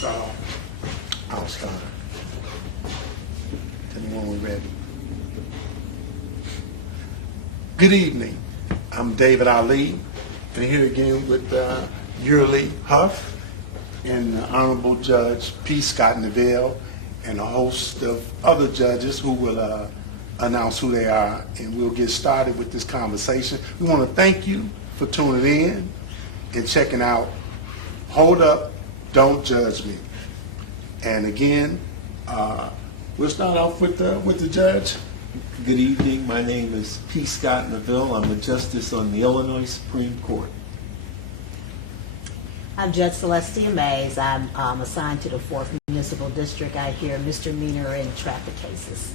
start off? I'll start. Tell me when we're ready. Good evening. I'm David Ali, and here again with Yurley Huff and Honorable Judge P. Scott Neville and a host of other judges who will announce who they are, and we'll get started with this conversation. We want to thank you for tuning in and checking out Hold Up, Don't Judge Me. And again, we'll start off with the judge. Good evening. My name is P. Scott Neville. I'm a justice on the Illinois Supreme Court. I'm Judge Celestia Mays. I'm assigned to the 4th Municipal District. I hear misdemeanor and traffic cases.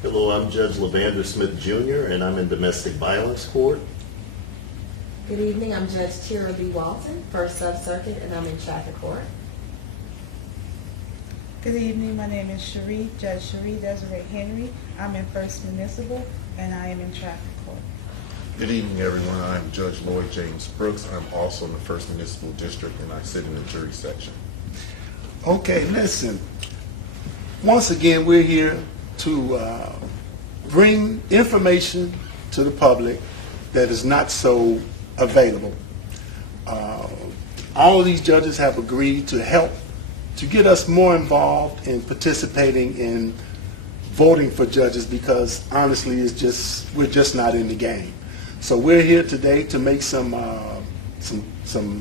Hello, I'm Judge Lavander Smith Jr., and I'm in Domestic Violence Court. Good evening, I'm Judge Tira B. Walton, First Sub-Circuit, and I'm in Traffic Court. Good evening, my name is Cherie, Judge Cherie Desiree Henry. I'm in First Municipal, and I am in Traffic Court. Good evening, everyone. I am Judge Lloyd James Brooks. I'm also in the First Municipal District, and I sit in the jury section. Okay, listen. Once again, we're here to bring information to the public that is not so available. All of these judges have agreed to help to get us more involved in participating in voting for judges, because honestly we're just not in the game. So we're here today to make some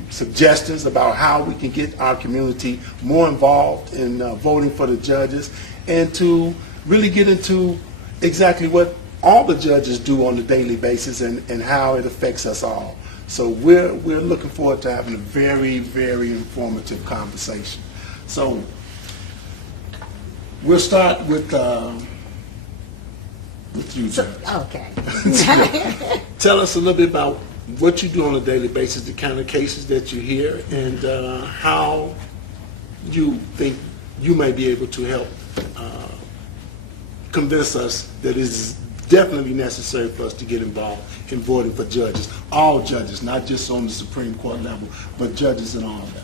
suggestions about how we can get our community more involved in voting for the judges, and to really get into exactly what all the judges do on a daily basis and how it affects us all. So we're looking forward to having a very, very informative conversation. So we'll start with you, Judge. Okay. Tell us a little bit about what you do on a daily basis, the kind of cases that you hear, and how you think you may be able to help convince us that it is definitely necessary for us to get involved in voting for judges, all judges, not just on the Supreme Court level, but judges in all levels.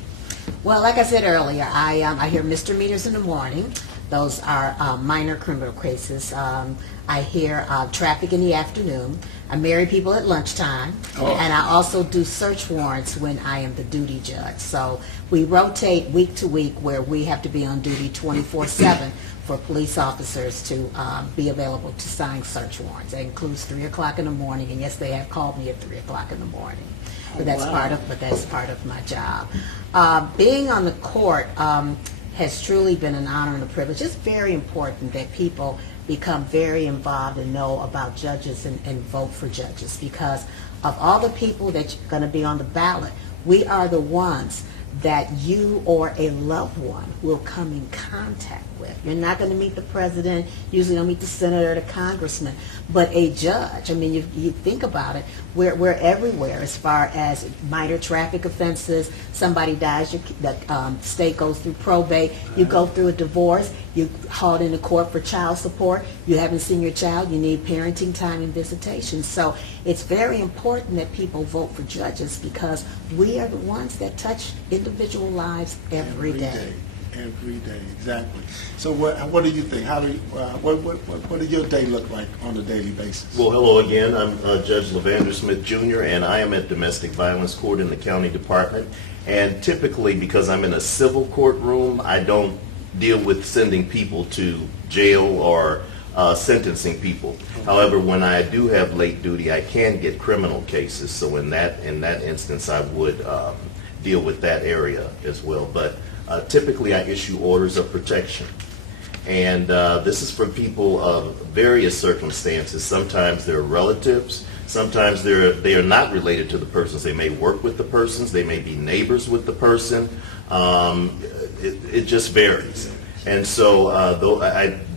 Well, like I said earlier, I hear misdemeanors in the morning. Those are minor criminal cases. I hear traffic in the afternoon. I marry people at lunchtime. And I also do search warrants when I am the duty judge. So we rotate week to week where we have to be on duty 24/7 for police officers to be available to sign search warrants. That includes 3 o'clock in the morning, and yes, they have called me at 3 o'clock in the morning. But that's part of my job. Being on the court has truly been an honor and a privilege. It's very important that people become very involved and know about judges and vote for judges, because of all the people that are going to be on the ballot, we are the ones that you or a loved one will come in contact with. You're not going to meet the president, usually don't meet the senator or the congressman, but a judge. I mean, you think about it, we're everywhere as far as minor traffic offenses. Somebody dies, the state goes through probate, you go through a divorce, you hauled into court for child support, you haven't seen your child, you need parenting time and visitation. So it's very important that people vote for judges, because we are the ones that touch individual lives every day. Every day, exactly. So what do you think? How do you, what does your day look like on a daily basis? Well, hello again. I'm Judge Lavander Smith Jr., and I am at Domestic Violence Court in the County Department. And typically, because I'm in a civil courtroom, I don't deal with sending people to jail or sentencing people. However, when I do have late duty, I can get criminal cases. So in that instance, I would deal with that area as well. But typically, I issue orders of protection. And this is for people of various circumstances. Sometimes they're relatives. Sometimes they are not related to the persons. They may work with the persons. They may be neighbors with the person. It just varies. And so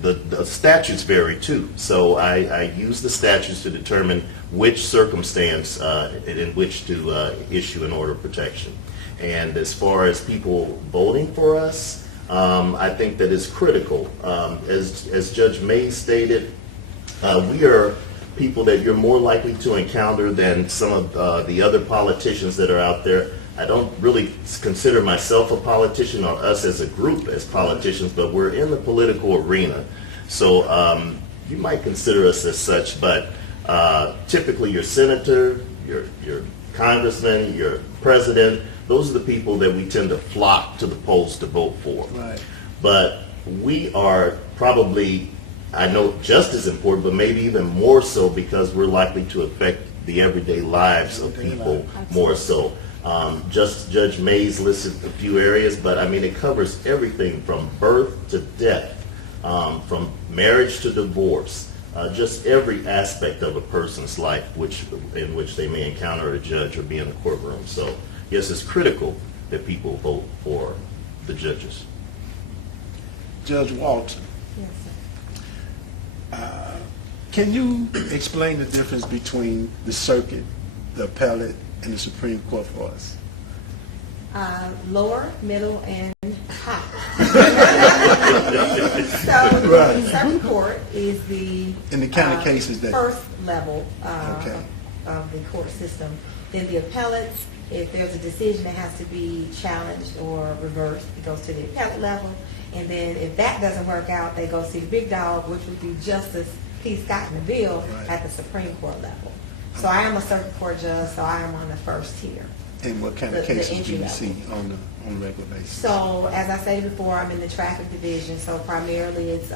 the statutes vary too. So I use the statutes to determine which circumstance in which to issue an order of protection. And as far as people voting for us, I think that is critical. As Judge May stated, we are people that you're more likely to encounter than some of the other politicians that are out there. I don't really consider myself a politician or us as a group as politicians, but we're in the political arena. So you might consider us as such, but typically your senator, your congressman, your president, those are the people that we tend to flock to the polls to vote for. Right. But we are probably, I know, just as important, but maybe even more so because we're likely to affect the everyday lives of people more so. Just Judge Mays listed a few areas, but I mean, it covers everything from birth to death, from marriage to divorce, just every aspect of a person's life in which they may encounter a judge or be in a courtroom. So yes, it's critical that people vote for the judges. Judge Walton, Yes, sir. can you explain the difference between the circuit, the appellate, and the Supreme Court for us? Lower, middle, and high. So Right. the circuit court is the In the kind of cases that- first level Okay. of the court system. Then the appellates, if there's a decision that has to be challenged or reversed, it goes to the appellate level. And then if that doesn't work out, they go see the big dog, which would be Justice P. Scott Neville Right. at the Supreme Court level. So I am a circuit court judge, so I am on the first tier. And what kind of The cases do entry you level. see on a regular basis? So, as I stated before, I'm in the traffic division, so primarily it's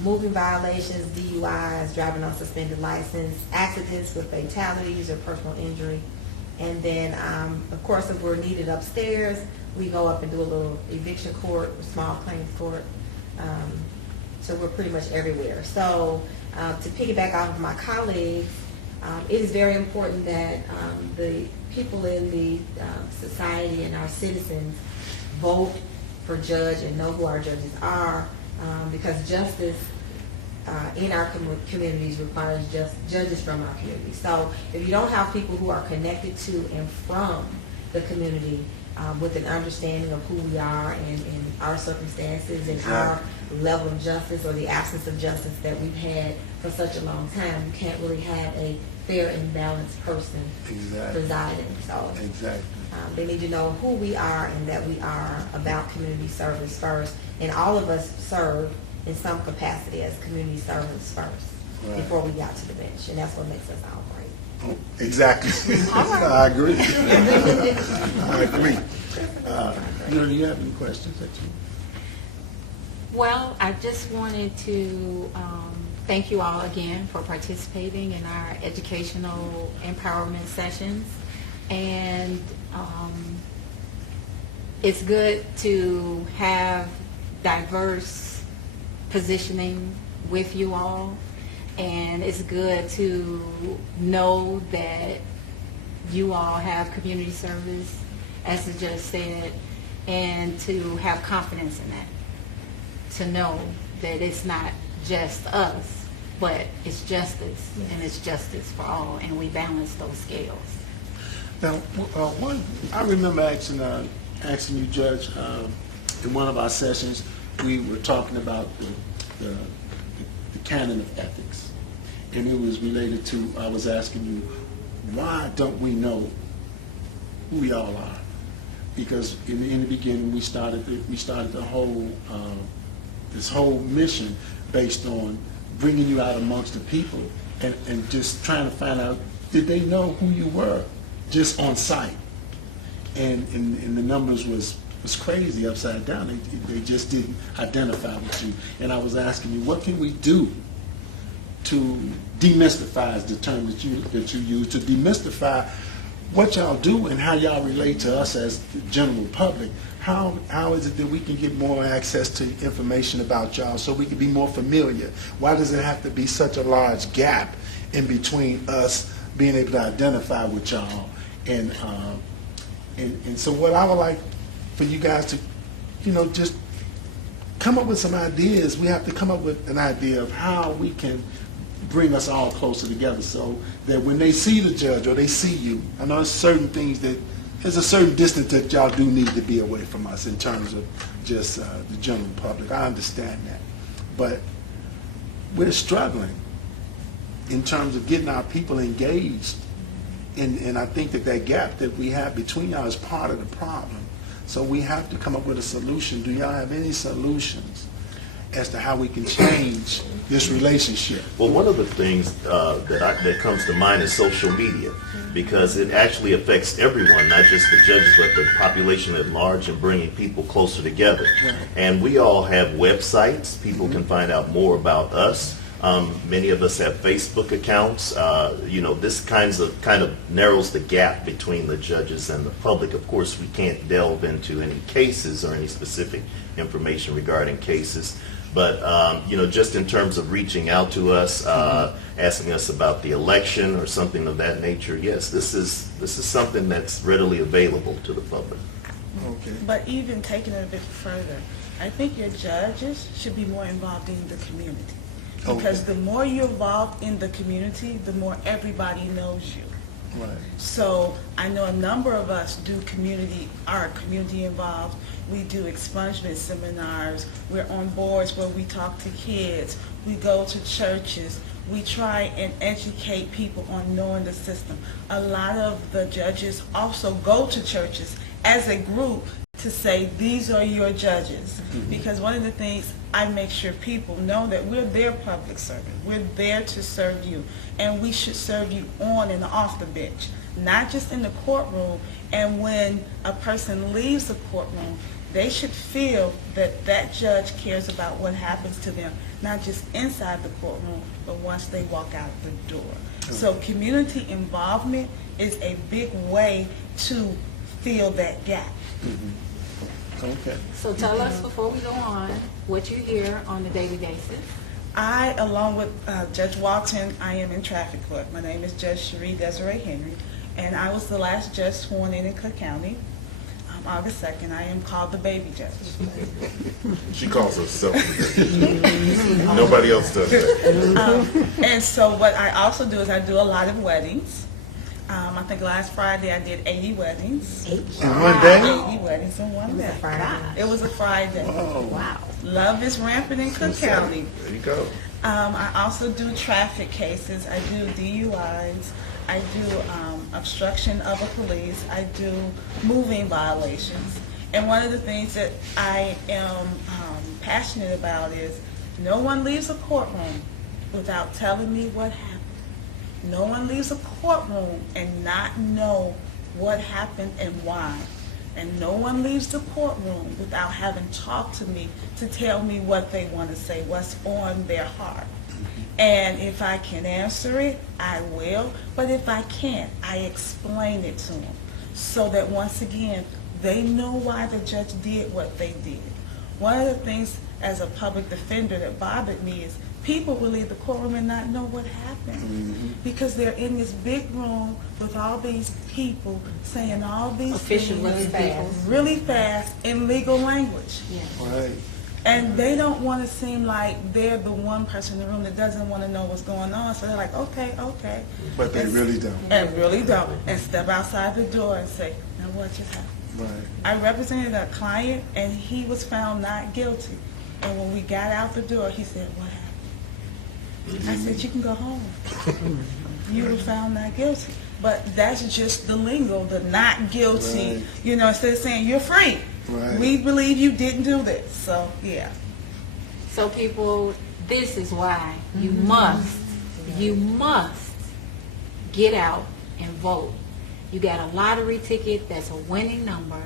moving violations, DUIs, driving on suspended license, accidents with fatalities or personal injury. And then, of course, if we're needed upstairs, we go up and do a little eviction court, small claims court. So we're pretty much everywhere. So, to piggyback off of my colleagues, it is very important that the people in the society and our citizens vote for judge and know who our judges are, because justice in our communities requires judges from our community. So if you don't have people who are connected to and from the community with an understanding of who we are and our circumstances and our level of justice or the absence of justice that we've had for such a long time, you can't really have a fair and balanced person presiding. So Exactly. they need to know who we are and that we are about community service first. And all of us serve in some capacity as community servants first Right. before we got to the bench. And that's what makes us all great. Oh, exactly. I agree. I agree. Do you have any questions that you? Well, I just wanted to thank you all again for participating in our educational empowerment sessions. And it's good to have diverse positioning with you all. And it's good to know that you all have community service, as the judge said, and to have confidence in that. To know that it's not just us, but it's justice, and it's justice for all, and we balance those scales. Now, I remember asking you, Judge, in one of our sessions, we were talking about the canon of ethics, and it was related to, I was asking you, why don't we know who we all are? Because in the beginning, we started the whole this whole mission based on bringing you out amongst the people and just trying to find out, did they know who you were just on sight? And the numbers was crazy, upside down. They just didn't identify with you. And I was asking you, what can we do to demystify, is the term that you use, to demystify what y'all do and how y'all relate to us as the general public. How is it that we can get more access to information about y'all so we can be more familiar? Why does it have to be such a large gap in between us being able to identify with y'all? And so what I would like for you guys to, just come up with some ideas. We have to come up with an idea of how we can bring us all closer together so that when they see the judge or they see you, I know there's certain things that, there's a certain distance that y'all do need to be away from us in terms of just the general public. I understand that. But we're struggling in terms of getting our people engaged And I think that gap that we have between y'all is part of the problem. So we have to come up with a solution. Do y'all have any solutions as to how we can change this relationship? Well, one of the things that comes to mind is social media, because it actually affects everyone, not just the judges, but the population at large, and bringing people closer together. Right. And we all have websites. People can find out more about us. Many of us have Facebook accounts. This kind of narrows the gap between the judges and the public. Of course, we can't delve into any cases or any specific information regarding cases. But, just in terms of reaching out to us, asking us about the election or something of that nature, yes, this is something that's readily available to the public. Okay. But even taking it a bit further, I think your judges should be more involved in the community. Because Okay. the more you're involved in the community, the more everybody knows you. Right. So I know a number of us are community involved. We do expungement seminars. We're on boards where we talk to kids. We go to churches. We try and educate people on knowing the system. A lot of the judges also go to churches as a group to say, these are your judges. Because one of the things I make sure people know that we're their public servant. We're there to serve you. And we should serve you on and off the bench, not just in the courtroom. And when a person leaves the courtroom, they should feel that that judge cares about what happens to them, not just inside the courtroom, but once they walk out the door. So community involvement is a big way to fill that gap. Okay. So tell us, before we go on, what you hear on a daily basis. I, along with Judge Walton, I am in traffic court. My name is Judge Cherie Desiree Henry, and I was the last judge sworn in Cook County. August 2nd, I am called the baby judge. She calls herself. Nobody else does that. And so what I also do is I do a lot of weddings. I think last Friday I did 80 weddings. In one day? 80 weddings in one day. Friday. It was a Friday. Oh, Wow. Love is rampant in Cook County. There you go. I also do traffic cases. I do DUIs. I do obstruction of a police. I do moving violations. And one of the things that I am passionate about is no one leaves a courtroom without telling me what happened. No one leaves a courtroom and not know what happened and why. And no one leaves the courtroom without having talked to me to tell me what they want to say, what's on their heart. And if I can answer it, I will. But if I can't, I explain it to them so that once again, they know why the judge did what they did. One of the things as a public defender that bothered me is people will leave the courtroom and not know what happened because they're in this big room with all these people saying all these Official things really fast. really fast in legal language. Right. And they don't want to seem like they're the one person in the room that doesn't want to know what's going on. So they're like, okay. But they really don't. And really don't. And step outside the door and say, now what just happened? Right. I represented a client and he was found not guilty. And when we got out the door, he said, what happened? I said, you can go home. You were found not guilty. But that's just the lingo, the not guilty. Right. Instead of saying you're free. Right. We believe you didn't do this. So, yeah. So people, this is why you must get out and vote. You got a lottery ticket that's a winning number,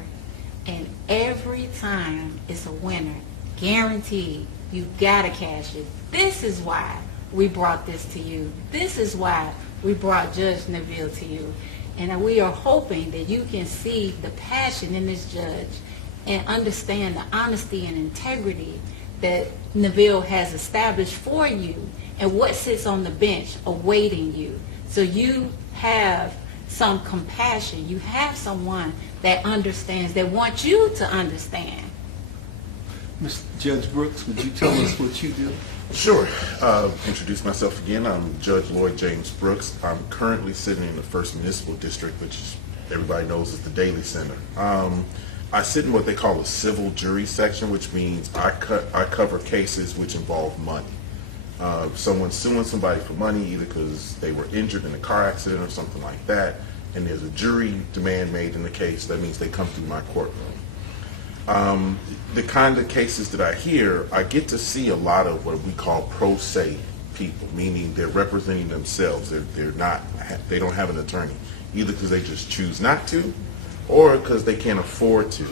and every time it's a winner, guaranteed, you gotta cash it. This is why we brought this to you. This is why we brought Judge Neville to you. And we are hoping that you can see the passion in this judge and understand the honesty and integrity that Neville has established for you and what sits on the bench awaiting you. So you have some compassion. You have someone that understands, that wants you to understand. Mr. Judge Brooks, would you tell us what you do? Sure. Introduce myself again. I'm Judge Lloyd James Brooks. I'm currently sitting in the 1st Municipal District, which everybody knows is the Daly Center. I sit in what they call a civil jury section, which means I cover cases which involve money. Someone's suing somebody for money, either because they were injured in a car accident or something like that, and there's a jury demand made in the case, that means they come through my courtroom. The kind of cases that I hear, I get to see a lot of what we call pro se people, meaning they're representing themselves. They don't have an attorney, either because they just choose not to, or because they can't afford to.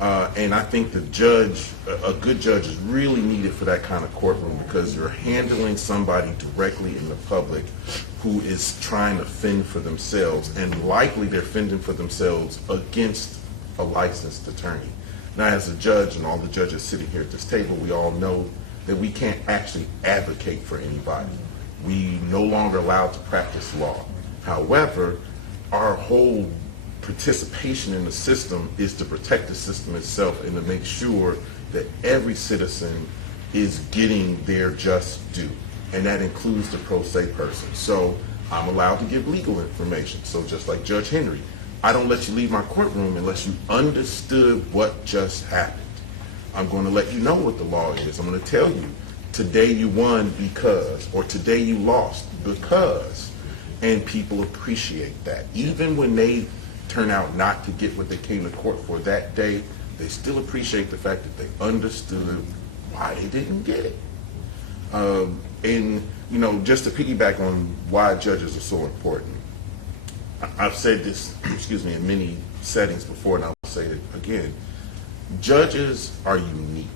And I think a good judge is really needed for that kind of courtroom, because you're handling somebody directly in the public who is trying to fend for themselves, and likely they're fending for themselves against a licensed attorney. Now, as a judge, and all the judges sitting here at this table, we all know that we can't actually advocate for anybody. We no longer allowed to practice law. However, our whole participation in the system is to protect the system itself and to make sure that every citizen is getting their just due. And that includes the pro se person. So I'm allowed to give legal information. So just like Judge Henry, I don't let you leave my courtroom unless you understood what just happened. I'm going to let you know what the law is. I'm going to tell you, today you won because, or today you lost because, and people appreciate that. Even when they turn out not to get what they came to court for that day, they still appreciate the fact that they understood why they didn't get it. And, you know, just to piggyback on why judges are so important, I've said this, in many settings before, and I'll say it again. Judges are unique.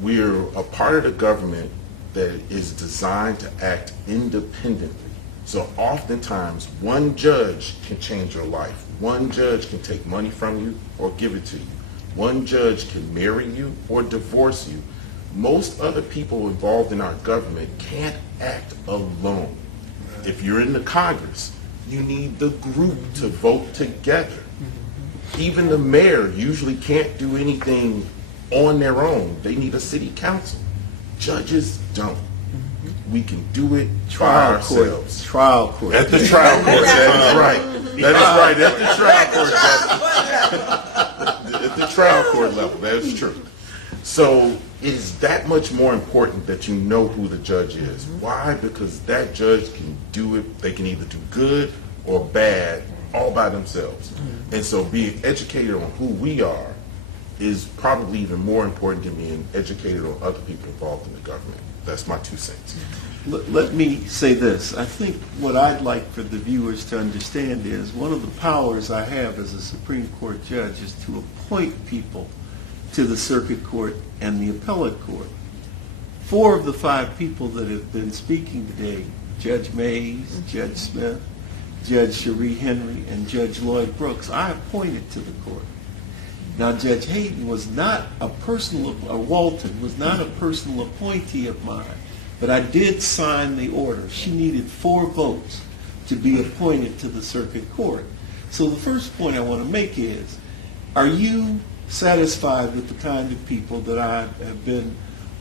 We're a part of the government that is designed to act independently. So oftentimes, one judge can change your life. One judge can take money from you or give it to you. One judge can marry you or divorce you. Most other people involved in our government can't act alone. If you're in the Congress, you need the group to vote together. Even the mayor usually can't do anything on their own. They need a city council. Judges don't. We can do it by ourselves. Trial court. At the trial court, that is right. That is right, at the trial court level. At the trial court level, that is true. So it is that much more important that you know who the judge is. Why? Because that judge can do it, they can either do good or bad all by themselves. And so being educated on who we are is probably even more important than being educated on other people involved in the government. That's my 2 cents. Let me say this. I think what I'd like for the viewers to understand is one of the powers I have as a Supreme Court judge is to appoint people to the circuit court and the appellate court. 4 of the 5 people that have been speaking today, Judge Mays, Judge Smith, Judge Cherie Henry, and Judge Lloyd Brooks, I appointed to the court. Now, Judge Hayden was not a personal, Walton was not a personal appointee of mine, but I did sign the order. She needed 4 votes to be appointed to the circuit court. So the first point I want to make is, are you satisfied with the kind of people that I have been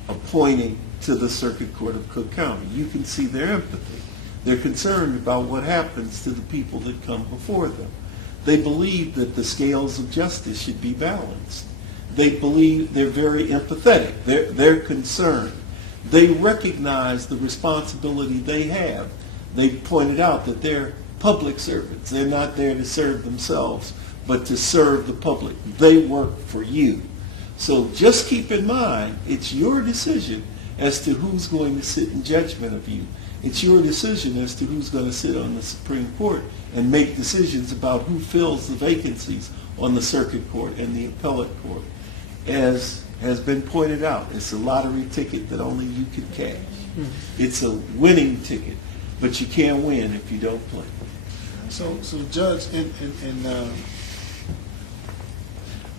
appointing to the circuit court of Cook County? You can see their empathy. They're concerned about what happens to the people that come before them. They believe that the scales of justice should be balanced. They believe they're very empathetic. They're concerned. They recognize the responsibility they have. They pointed out that they're public servants. They're not there to serve themselves, but to serve the public. They work for you. So just keep in mind, it's your decision as to who's going to sit in judgment of you. It's your decision as to who's going to sit on the Supreme Court and make decisions about who fills the vacancies on the circuit court and the appellate court. As has been pointed out, it's a lottery ticket that only you can cash. It's a winning ticket, but you can't win if you don't play. So Judge,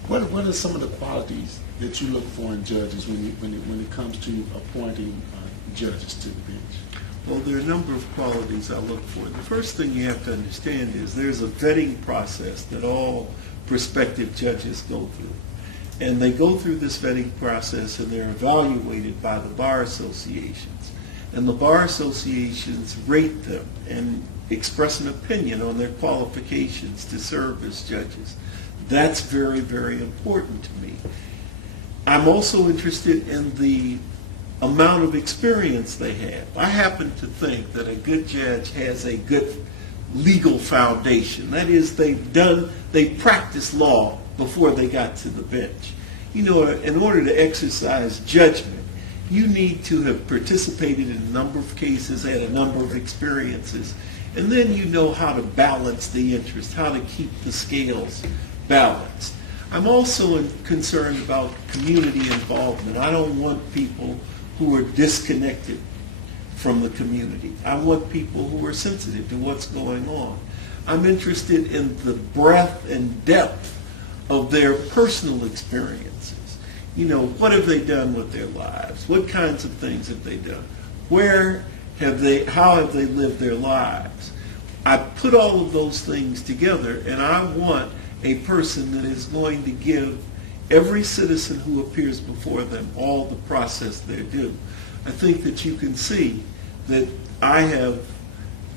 what are some of the qualities that you look for in judges when it comes to appointing judges to the bench? Well, there are a number of qualities I look for. The first thing you have to understand is there's a vetting process that all prospective judges go through. And they go through this vetting process and they're evaluated by the bar associations. And the bar associations rate them and express an opinion on their qualifications to serve as judges. That's very, very important to me. I'm also interested in the amount of experience they have. I happen to think that a good judge has a good legal foundation. That is, they practiced law before they got to the bench. You know, in order to exercise judgment, you need to have participated in a number of cases, had a number of experiences, and then you know how to balance the interest, how to keep the scales balanced. I'm also concerned about community involvement. I don't want people who are disconnected from the community. I want people who are sensitive to what's going on. I'm interested in the breadth and depth of their personal experiences. You know, what have they done with their lives? What kinds of things have they done? How have they lived their lives? I put all of those things together, and I want a person that is going to give every citizen who appears before them all the process they're due. I think that you can see that I have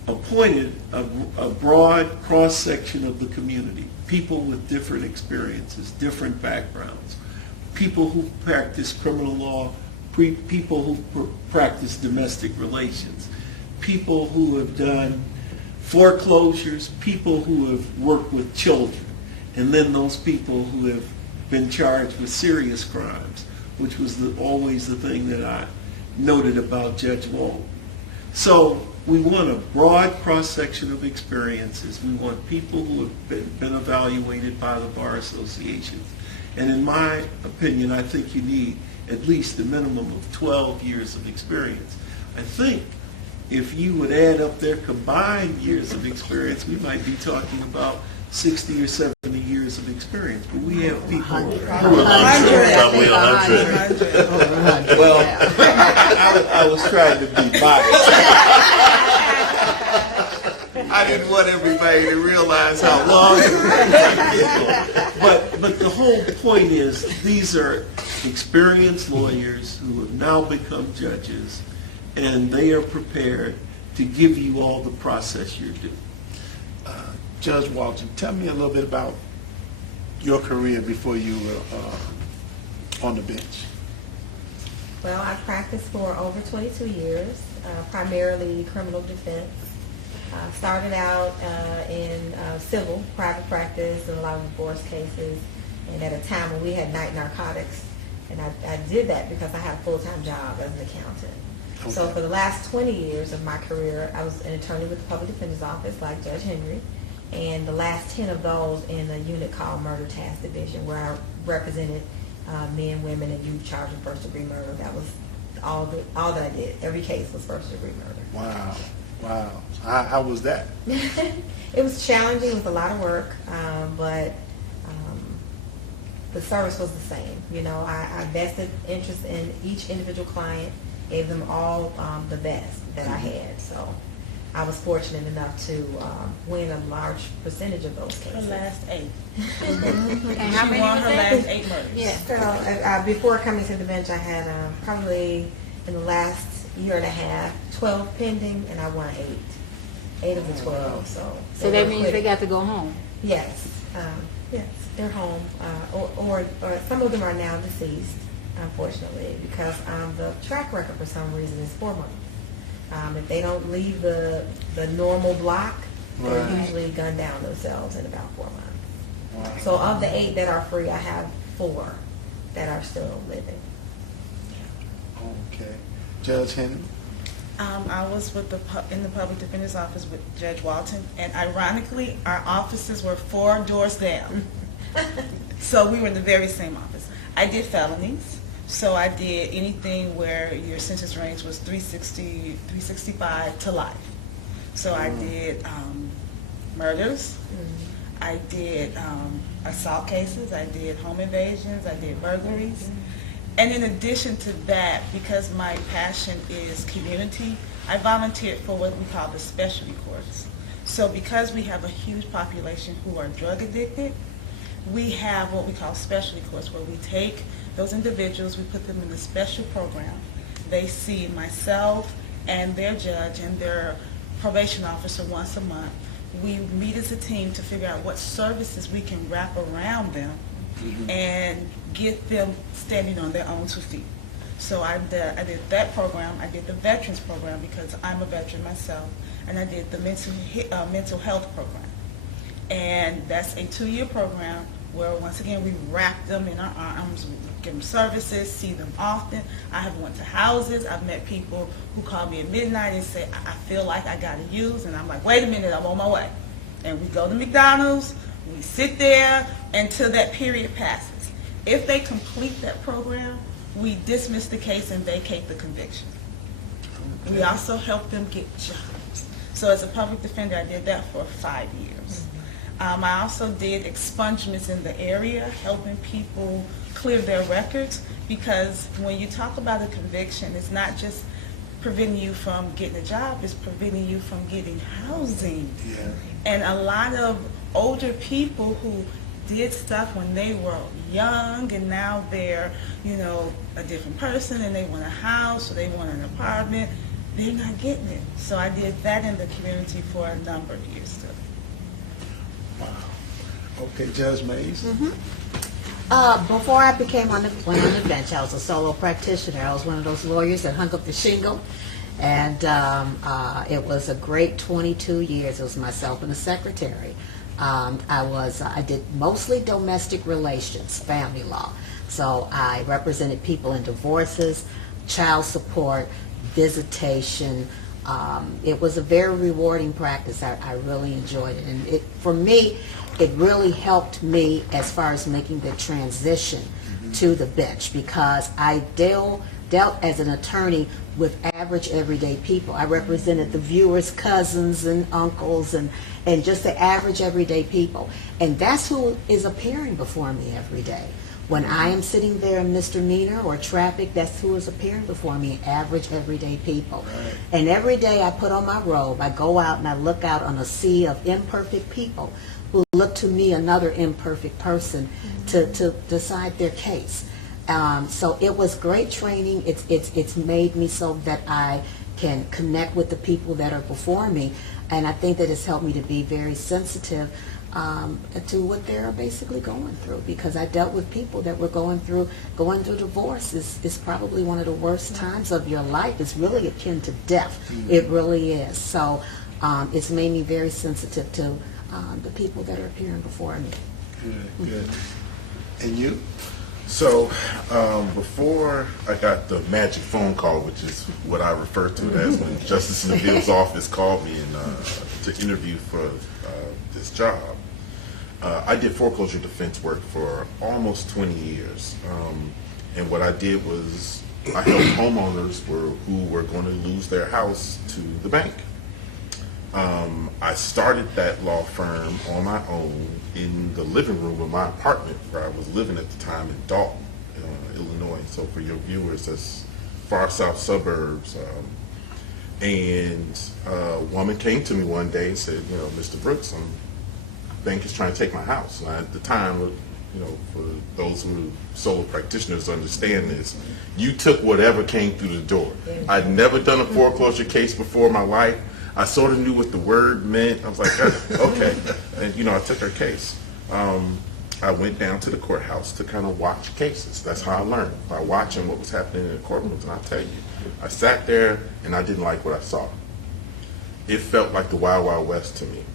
appointed a broad cross-section of the community, people with different experiences, different backgrounds, people who practice criminal law, people who practice domestic relations, people who have done foreclosures, people who have worked with children, and then those people who have been charged with serious crimes, which was always the thing that I noted about Judge Walton. So we want a broad cross-section of experiences. We want people who have been evaluated by the Bar Association. And in my opinion, I think you need at least a minimum of 12 years of experience. I think if you would add up their combined years of experience, we might be talking about 60 or 70 years of experience. But we have people Probably 100. Well, I was trying to be biased. I didn't want everybody to realize how long it was. But the whole point is, these are experienced lawyers who have now become judges, and they are prepared to give you all the process you're due. Judge Walton, tell me a little bit about your career before you were on the bench. Well, I've practiced for over 22 years, primarily criminal defense. Started out in civil, private practice, and a lot of divorce cases, and at a time when we had night narcotics. And I did that because I had a full-time job as an accountant. Okay. So for the last 20 years of my career, I was an attorney with the Public Defender's Office, like Judge Henry, and the last 10 of those in a unit called Murder Task Division, where I represented men, women, and youth charged with first-degree murder. That was all that I did. Every case was first-degree murder. Wow. Wow. How was that? It was challenging. It was a lot of work, but the service was the same. You know, I vested interest in each individual client, gave them all the best that I had. So I was fortunate enough to win a large percentage of those cases. Her last 8. And how She many won was her that? last 8 murders. Yeah. So before coming to the bench, I had probably in the last year and a half, 12 pending, and I won 8 of the 12. So that means they got to go home. Yes, yes, they're home, or some of them are now deceased, unfortunately, because the track record for some reason is 4 months. If they don't leave the normal block, they're usually gunned down themselves in about 4 months. Wow. So of the 8 that are free, I have 4 that are still living. Okay. Judge Henry? I was in the Public Defender's Office with Judge Walton, and ironically, our offices were 4 doors down. So we were in the very same office. I did felonies, so I did anything where your sentence range was 365 to life. So I did murders, I did assault cases, I did home invasions, I did burglaries. And in addition to that, because my passion is community, I volunteered for what we call the specialty courts. So because we have a huge population who are drug addicted, we have what we call specialty courts, where we take those individuals, we put them in a special program. They see myself and their judge and their probation officer once a month. We meet as a team to figure out what services we can wrap around them and get them standing on their own 2 feet. So I did that program. I did the veterans program because I'm a veteran myself. and I did the mental health program. And that's a 2-year program where, once again, we wrap them in our arms, we give them services, see them often. I have went to houses. I've met people who call me at midnight and say, I feel like I got to use, and I'm like, wait a minute, I'm on my way. And we go to McDonald's, we sit there until that period passes. If they complete that program, we dismiss the case and vacate the conviction. We also help them get jobs. So as a public defender, I did that for 5 years. I also did expungements in the area, helping people clear their records, because when you talk about a conviction, it's not just preventing you from getting a job, it's preventing you from getting housing. Yeah. And a lot of older people who did stuff when they were young and now they're, a different person and they want a house or they want an apartment, they're not getting it. So I did that in the community for a number of years too. Wow. Okay, Judge Mays. Before I went on the bench, I was a solo practitioner. I was one of those lawyers that hung up the shingle, and it was a great 22 years. It was myself and a secretary. I did mostly domestic relations, family law. So I represented people in divorces, child support, visitation. It was a very rewarding practice. I really enjoyed it. And for me, it really helped me as far as making the transition to the bench, because I dealt as an attorney with average everyday people. I represented the viewers' cousins and uncles and just the average everyday people. And that's who is appearing before me every day. When I am sitting there in misdemeanor or traffic, that's who is appearing before me, average everyday people. Right. And every day I put on my robe, I go out and I look out on a sea of imperfect people who look to me, another imperfect person, to decide their case. So it was great training. It's made me so that I can connect with the people that are before me, and I think that it's helped me to be very sensitive to what they're basically going through, because I dealt with people that were going through divorce is probably one of the worst times of your life. It's really akin to death. It really is. So it's made me very sensitive to the people that are appearing before me. Good, good. And you? So, before I got the magic phone call, which is what I refer to as when Justice Neville's office called me to interview for this job, I did foreclosure defense work for almost 20 years. And what I did was I helped homeowners who were going to lose their house to the bank. I started that law firm on my own in the living room of my apartment where I was living at the time in Dalton, Illinois. So for your viewers, that's far south suburbs. And a woman came to me one day and said, Mr. Brooks, the bank is trying to take my house. And at the time, for those who are solo practitioners understand this, you took whatever came through the door. I'd never done a foreclosure case before in my life. I sort of knew what the word meant. I was like, okay. And, I took her case. I went down to the courthouse to kind of watch cases. That's how I learned, by watching what was happening in the courtrooms. And I'll tell you, I sat there and I didn't like what I saw. It felt like the Wild Wild West to me.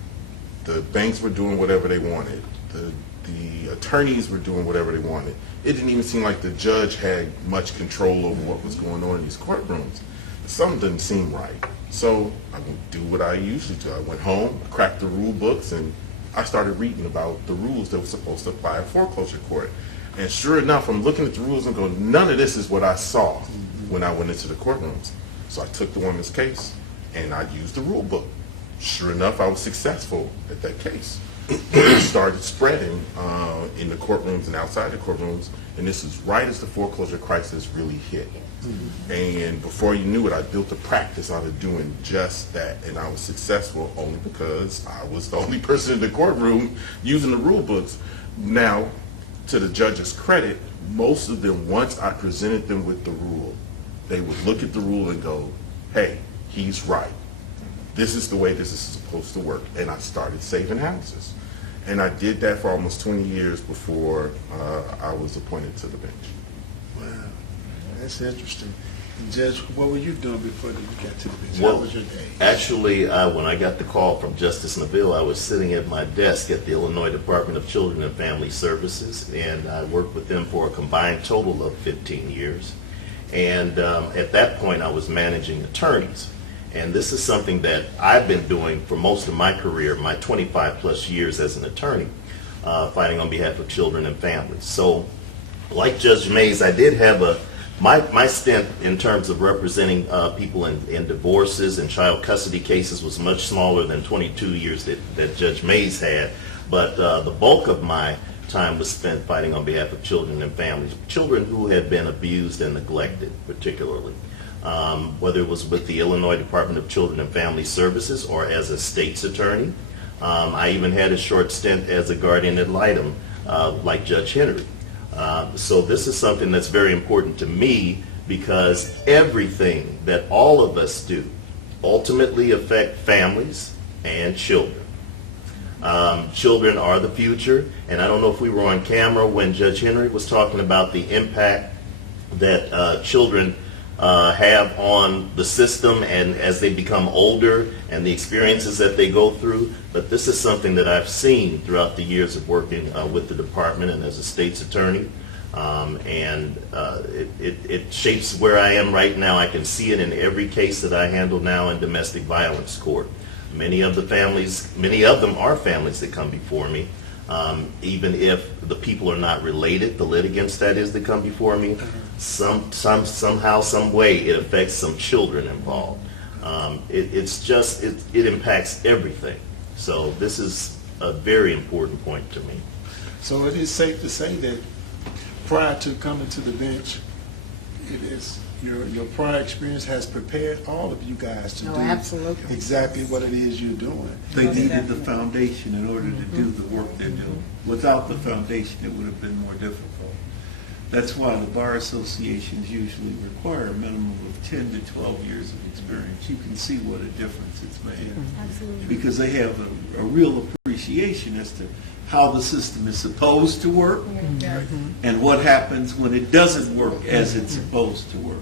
The banks were doing whatever they wanted. The attorneys were doing whatever they wanted. It didn't even seem like the judge had much control over what was going on in these courtrooms. Something didn't seem right. So I would do what I usually do. I went home, cracked the rule books, and I started reading about the rules that were supposed to apply in foreclosure court. And sure enough, I'm looking at the rules and going, none of this is what I saw when I went into the courtrooms. So I took the woman's case and I used the rule book. Sure enough, I was successful at that case. It started spreading in the courtrooms and outside the courtrooms, and this is right as the foreclosure crisis really hit. And before you knew it, I built a practice out of doing just that, and I was successful only because I was the only person in the courtroom using the rule books. Now, to the judge's credit, most of them, once I presented them with the rule, they would look at the rule and go, hey, he's right. This is the way this is supposed to work. And I started saving houses. And I did that for almost 20 years before I was appointed to the bench. Wow, that's interesting. Judge, what were you doing before you got to the bench? How Well, was your day? actually, when I got the call from Justice Neville, I was sitting at my desk at the Illinois Department of Children and Family Services, and I worked with them for a combined total of 15 years. And at that point, I was managing attorneys. And this is something that I've been doing for most of my career, my 25 plus years as an attorney, fighting on behalf of children and families. So, like Judge Mays, I did have my stint in terms of representing people in divorces and child custody cases was much smaller than 22 years that Judge Mays had. But the bulk of my time was spent fighting on behalf of children and families, children who had been abused and neglected particularly. Whether it was with the Illinois Department of Children and Family Services or as a state's attorney. I even had a short stint as a guardian ad litem, like Judge Henry. So this is something that's very important to me because everything that all of us do ultimately affect families and children. Children are the future, and I don't know if we were on camera when Judge Henry was talking about the impact that children have on the system and as they become older and the experiences that they go through. But this is something that I've seen throughout the years of working with the department and as a state's attorney. It shapes where I am right now. I can see it in every case that I handle now in domestic violence court. Many of them are families that come before me. Even if the people are not related, the litigants that is that come before me, somehow, some way it affects some children involved. It impacts everything. So this is a very important point to me. So it is safe to say that prior to coming to the bench, it is your prior experience has prepared all of you guys to do absolutely. exactly what it is you're doing. They needed the foundation in order to do the work they're doing. Without the foundation, it would have been more difficult. That's why the bar associations usually require a minimum of 10 to 12 years of experience. You can see what a difference it's made. Absolutely. Because they have a real appreciation as to how the system is supposed to work and what happens when it doesn't work as it's supposed to work.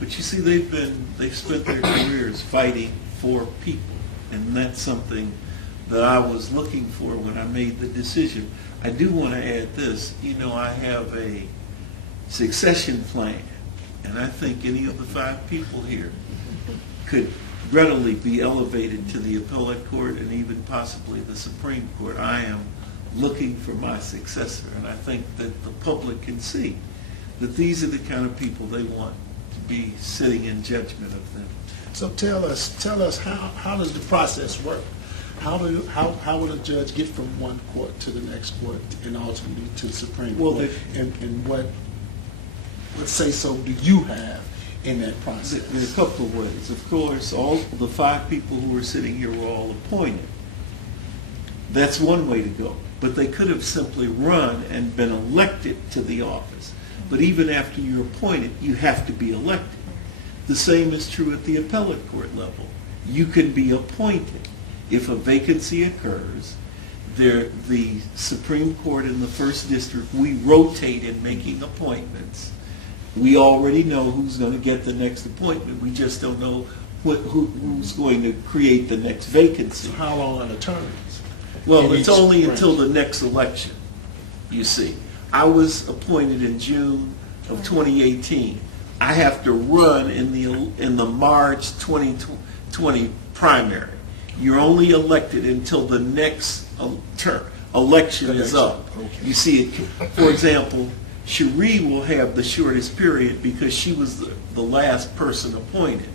But you see, they've spent their careers fighting for people, and that's something that I was looking for when I made the decision. I do want to add this. I have a succession plan, and I think any of the 5 people here could readily be elevated to the appellate court and even possibly the Supreme Court. I am looking for my successor, and I think that the public can see that these are the kind of people they want to be sitting in judgment of them. So tell us how does the process work? How will a judge get from one court to the next court and ultimately to the Supreme Court? And what say so do you have in that process? There are a couple of ways. Of course, all the 5 people who are sitting here were all appointed. That's one way to go. But they could have simply run and been elected to the office. But even after you're appointed, you have to be elected. The same is true at the appellate court level. You can be appointed. If a vacancy occurs, the Supreme Court in the First District, we rotate in making appointments. We already know who's going to get the next appointment. We just don't know who's going to create the next vacancy. So how long are the terms? Well, in it's each only branch? until the next election, you see. I was appointed in June of 2018. I have to run in the March 2020 primary. You're only elected until the next election is up. Okay. You see, for example, Cherie will have the shortest period because she was the last person appointed.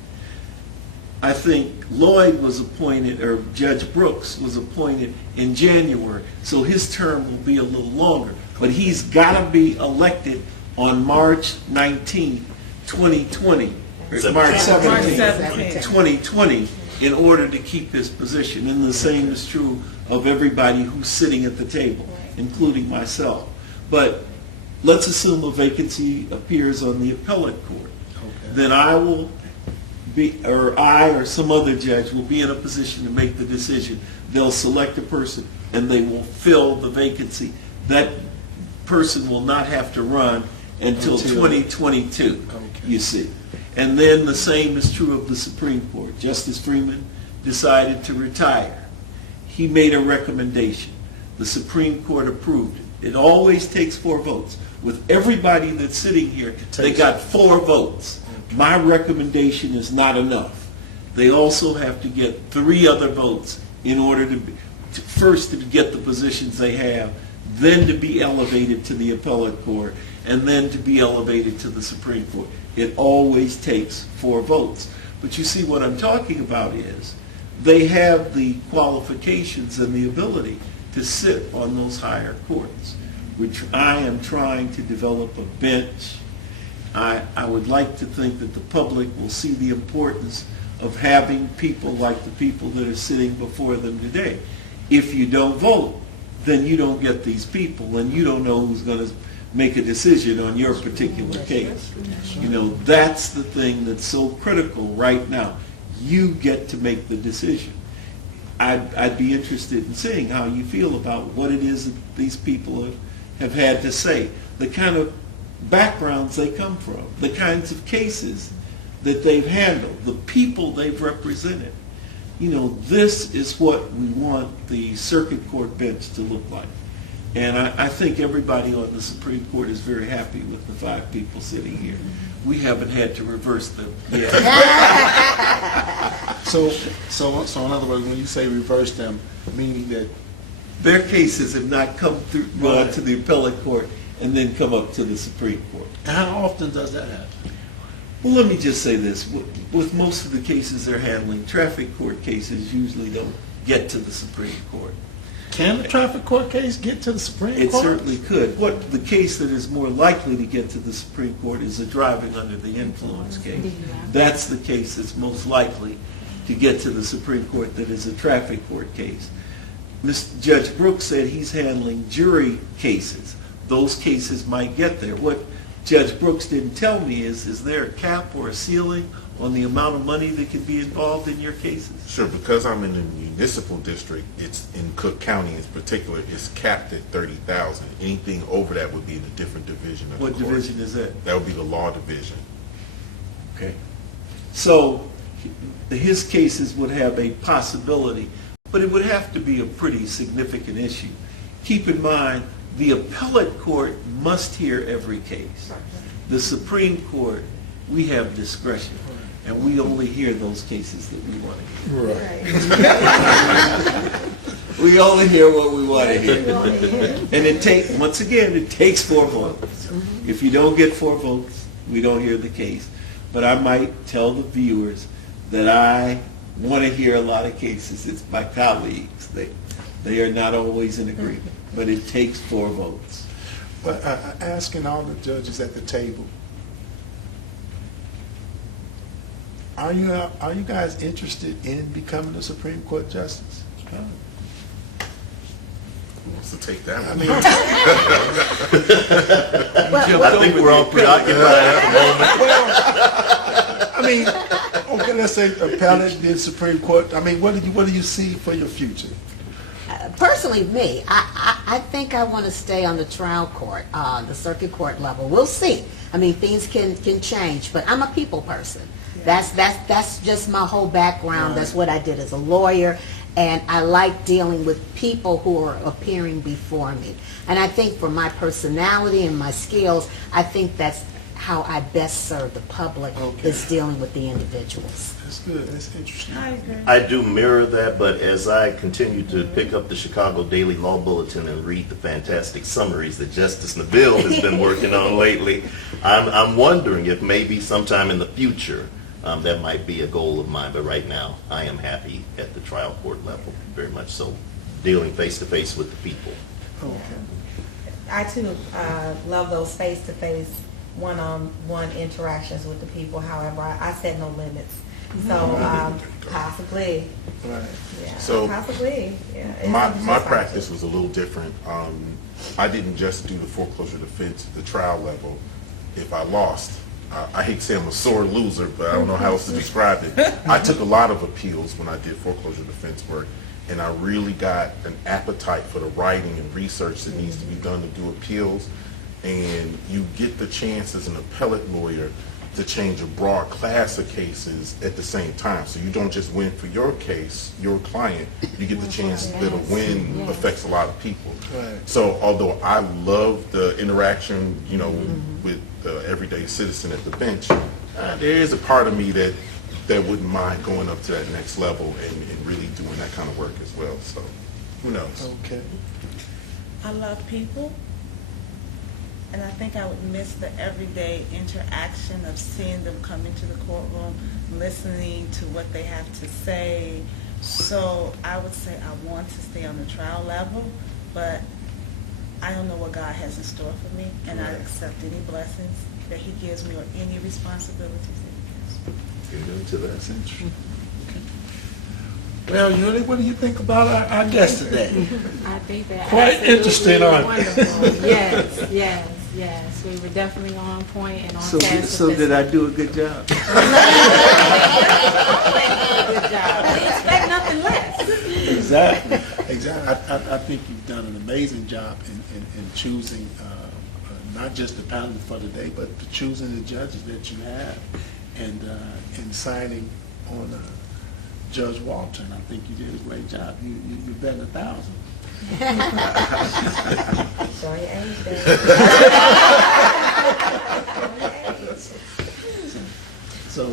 I think Lloyd was appointed, or Judge Brooks was appointed in January, so his term will be a little longer. But he's got to be elected on March 19, 2020, or March 17, 2020, in order to keep his position. And the same is true of everybody who's sitting at the table, including myself. But let's assume a vacancy appears on the appellate court. Okay. Then I will or some other judge will be in a position to make the decision. They'll select a person and they will fill the vacancy. That person will not have to run until 2022, Okay. you see. And then the same is true of the Supreme Court. Justice Freeman decided to retire. He made a recommendation. The Supreme Court approved it. It always takes 4 votes. With everybody that's sitting here, they got 4 votes. My recommendation is not enough. They also have to get 3 other votes in order first to get the positions they have, then to be elevated to the appellate court, and then to be elevated to the Supreme Court. It always takes 4 votes. But you see, what I'm talking about is they have the qualifications and the ability to sit on those higher courts, which I am trying to develop a bench. I would like to think that the public will see the importance of having people like the people that are sitting before them today. If you don't vote, then you don't get these people, and you don't know who's going to make a decision on your particular case. You know, that's the thing that's so critical right now. You get to make the decision. I'd be interested in seeing how you feel about what it is that these people have had to say, the kind of backgrounds they come from, the kinds of cases that they've handled, the people they've represented. You know, this is what we want the circuit court bench to look like. And I think everybody on the Supreme Court is very happy with the 5 people sitting here. We haven't had to reverse them yet. So in other words, when you say reverse them, meaning that Their cases have not come through, gone to the appellate court and then come up to the Supreme Court. how often does that happen? Well, let me just say this. With most of the cases they're handling, traffic court cases usually don't get to the Supreme Court. Can a traffic court case get to the Supreme It Court? certainly could. The case that is more likely to get to the Supreme Court is a driving under the influence case. That's the case that's most likely to get to the Supreme Court that is a traffic court case. Judge Brooks said he's handling jury cases. Those cases might get there. What Judge Brooks didn't tell me is there a cap or a ceiling on the amount of money that can be involved in your cases? Sure, because I'm in the municipal district, it's in Cook County in particular, it's capped at 30,000. Anything over that would be in a different division of the What court. division is that? That would be the law division. Okay. So his cases would have a possibility, but it would have to be a pretty significant issue. Keep in mind, the appellate court must hear every case. The Supreme Court, we have discretion, and we only hear those cases that we want to hear. Right. We only hear what we want to hear. And once again, it takes 4 votes. If you don't get 4 votes, we don't hear the case. But I might tell the viewers that I want to hear a lot of cases. It's my colleagues. They are not always in agreement, but it takes 4 votes. But asking all the judges at the table, are you guys interested in becoming a Supreme Court justice? Who wants to take that I one? mean, I think we're all preoccupied at the moment. I mean, okay, let's say appellate, then Supreme Court. I mean, what do you see for your future? Personally, me, I think I want to stay on the trial court, the circuit court level. We'll see. I mean, things can change, but I'm a people person. That's just my whole background. That's what I did as a lawyer, and I like dealing with people who are appearing before me. And I think for my personality and my skills, I think that's how I best serve the public, is dealing with the individuals. That's good. That's interesting. I agree. I do mirror that, but as I continue to pick up the Chicago Daily Law Bulletin and read the fantastic summaries that Justice Neville has been working on lately, I'm wondering if maybe sometime in the future that might be a goal of mine. But right now, I am happy at the trial court level, very much so, dealing face to face with the people. Okay. I too love those face-to-face, one-on-one interactions with the people. However, I set no limits. So possibly, Right. yeah, So, possibly, yeah. It's My just practice was a little different. I didn't just do the foreclosure defense at the trial level. If I lost, I hate to say I'm a sore loser, but I don't know how else to describe it. I took a lot of appeals when I did foreclosure defense work, and I really got an appetite for the writing and research that needs to be done to do appeals. And you get the chance as an appellate lawyer to change a broad class of cases at the same time. So you don't just win for your case, your client, you get the chance that a win affects a lot of people. Right. So although I love the interaction, you know, with the everyday citizen at the bench, there is a part of me that wouldn't mind going up to that next level and really doing that kind of work as well. So who knows? Okay. I love people, and I think I would miss the everyday interaction of seeing them come into the courtroom, listening to what they have to say. So I would say I want to stay on the trial level, but I don't know what God has in store for me, and I accept any blessings that He gives me or any responsibilities that He gives me. You're new to that. That's interesting. Well, Yuli, what do you think about our guest today? I think that Quite absolutely interesting, aren't they? wonderful. Yes. We were definitely on point and on task. So did I do a good job? Good job. I expect nothing less. Exactly. I think you've done an amazing job in choosing not just the panel for today, but choosing the judges that you have and in signing on Judge Walter. And I think you did a great job. You're better than 1,000. Show your age there. So,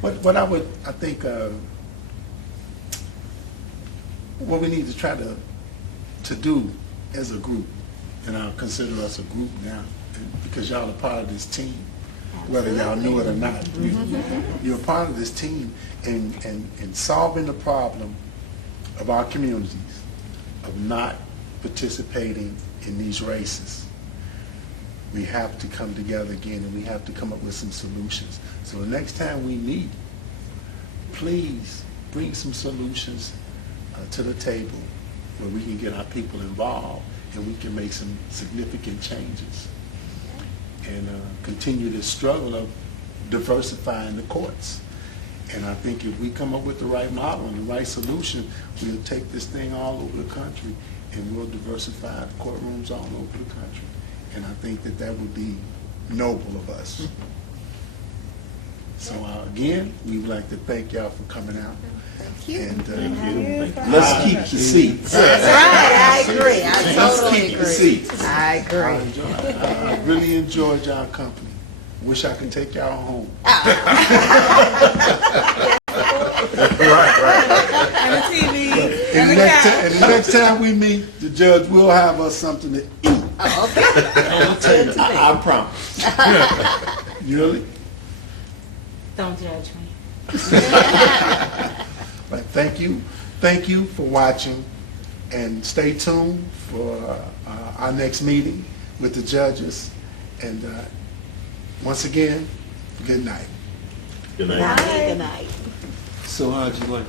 what I think what we need to try to do as a group, and I'll consider us a group now, because y'all are part of this team, whether y'all knew it or not. You're a part of this team in solving the problem of our communities of not participating in these races. We have to come together again, and we have to come up with some solutions. So the next time we meet, please bring some solutions to the table where we can get our people involved and we can make some significant changes and continue this struggle of diversifying the courts. And I think if we come up with the right model and the right solution, we'll take this thing all over the country and we'll diversify the courtrooms all over the country. And I think that would be noble of us. So again, we would like to thank y'all for coming out. Thank you. And Let's keep the seats. That's right, I agree. I Let's totally keep the agree. seats. I agree. I really enjoyed y'all company. Wish I could take y'all home. And the TV, And and the couch. the next time we meet, the judge will have us something to eat. Oh, okay. I promise. Really? Don't judge me. But thank you for watching, and stay tuned for our next meeting with the judges. And once again, good night. Good night. Good night. So how'd you like?